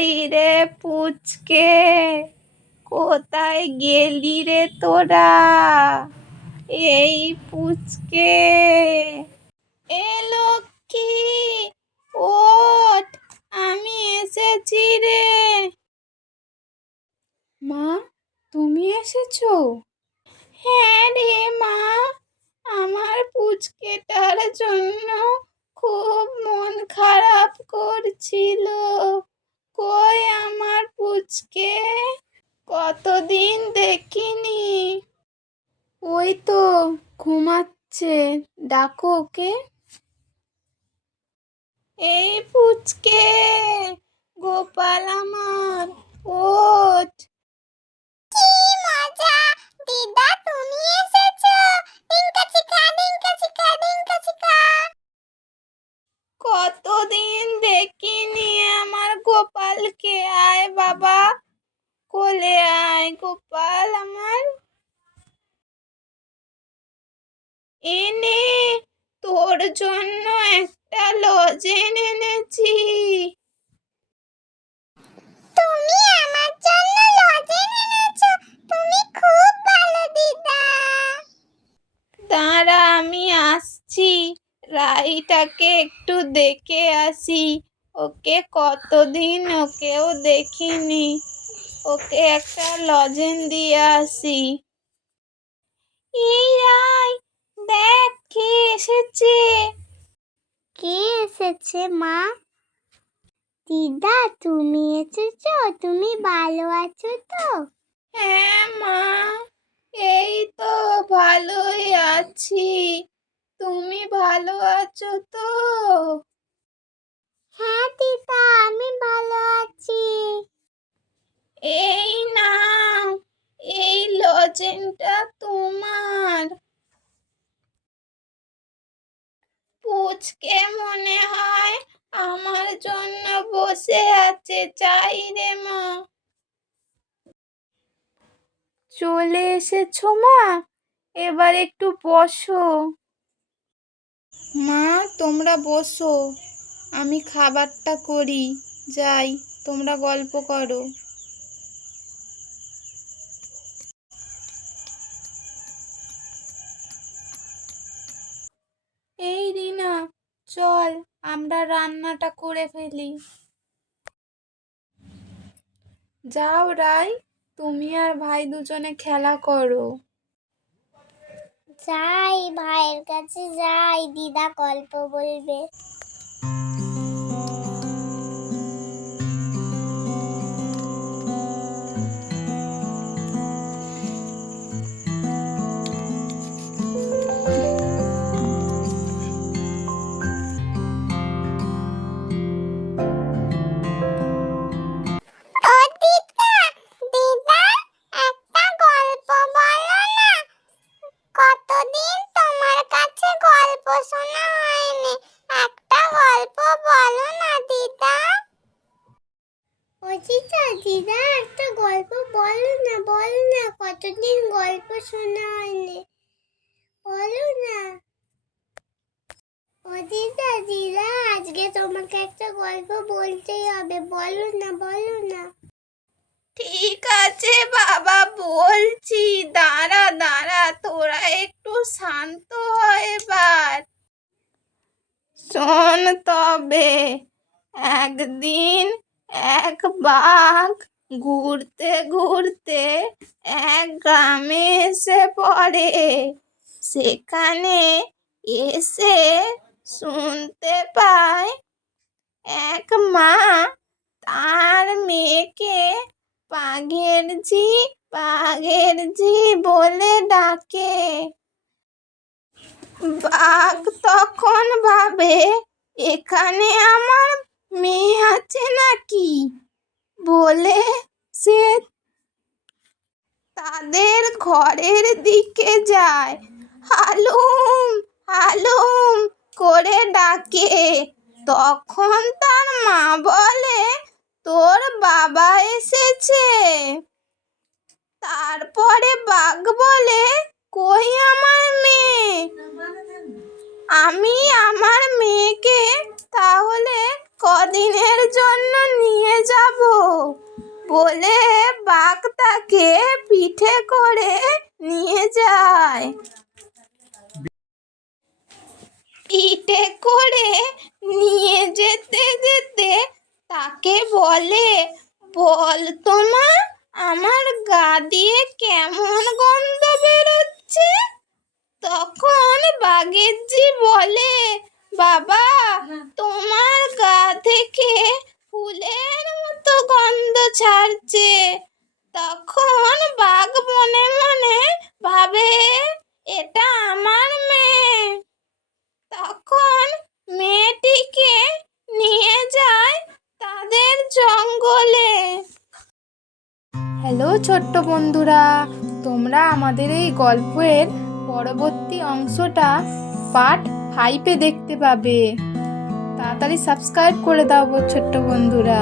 কই রে পুচকে, কোথায় গেলি রে তোরা? এই পুচকে, এ লক্ষ্মী ওঠ, আমি এসেছি রে। মা, তুমি এসেছো? হ্যাঁ রে মা, আমার পুচকেটার জন্য খুব মন খারাপ করছিল। কই আমার পুচকে, কতদিন দেখিনি। ওই তো ঘুমাচ্ছে, ডাকো ওকে। এই পুচকে, গোপাল আমার, ওঠ। কি মজা, দিদা তুমি এসেছো। ডিঙ্কা চিকা ডিঙ্কা চিকা ডিঙ্কা চিকা। কতদিন দেখিনি আমার গোপালকে। আয় বাবা, কোলে আয় গোপাল আমার। এনে তোর জন্য একটা লজেন এনেছি। তুমি আমার জন্য লজেন এনেছো, তুমি খুব ভালো দিদা। দাঁড়া আমি আসছি, রাইটাকে একটু দেখে আসি। ওকে কতদিন ওকেও দেখিনি, ওকে একটা লজেন দিয়ে আসি। এই রাই, দেখ কে এসেছে। কে এসেছে মা? দিদা তুমি এসেছো, তুমি ভালো আছো তো? হ্যাঁ মা, এই তো ভালোই আছি। তুমি ভালো আছো তো? হ্যাঁ দিদা, আমি ভালো আছি। এই নাও, এই লজেনটা তোমার। পুচকে মনে হয় আমার জন্য বসে আছে, চাই রে মা। চলে এসেছো মা, এবার একটু বসো। মা তোমরা বসো, আমি খাবারটা করি, যাই তোমরা গল্প করো। এই রিনা, চল আমরা রান্নাটা করে ফেলি। যাও রাই, তুমি আর ভাই দুজনে খেলা করো। যাই, ভাইয়ের কাছে যাই, দিদা গল্প বলবে। ও দিদা, দিদা একটা গল্প বলো না, কতদিন তোমার কাছে গল্প শোনা হয়নি, একটা গল্প বলো না দিদা। ও দিদা, দিদা একটা গল্প বলো না, বলো না, কতদিন গল্প শোনা হয়নি, বলো না। ও দিদা, দিদা আজকে তোমাকে একটা গল্প বলতেই হবে, বলো না, বলো না। ঠিক আছে বাবা, বলছি, দাঁড়া দাঁড়া, তোরা একটু শান্ত হ এবার। শোন তবে, একদিন এক বাঘ ঘুরতে ঘুরতে এক গ্রামে এসে পড়ে। সেখানে এসে শুনতে পায় এক মা তার মেয়েকে বাঘেরঝি বাঘেরঝি বলে ডাকে। বাঘ তখন ভাবে, এখানে আমার মেয়ে আছে নাকি, বলে সে তাদের ঘরের দিকে যায়। হালুম হালুম করে ডাকে। তখন তার মা বলে, তোর বাবা এসেছে। তারপরে বাঘ বলে, কই আমার মেয়ে? আমি আমার মেয়েকে তাহলে কদিনের জন্য নিয়ে যাব। বলে বাঘ তাকে পিঠে করে নিয়ে যায়। পিঠে করে নিয়ে যেতে যেতে তাকে বলে, বল তো মা, আমার গা দিয়ে কেমন গন্ধ বেরোচ্ছে। তখন বাঘের বলে, বাবা, তোমার গা থেকে ফুলের মতো গন্ধ ছাড়ছে। তখন বাঘ মনে মনে ভাবে, এটা আমার মেয়ে। তখন মেয়েটিকে নিয়ে যায় তাদের জঙ্গলে। হ্যালো ছোট্ট বন্ধুরা, তোমরা আমাদের এই গল্পের পরবর্তী অংশটা পার্ট 5-এ দেখতে পাবে। তাড়াতাড়ি সাবস্ক্রাইব করে দাও গো ছোট্ট বন্ধুরা।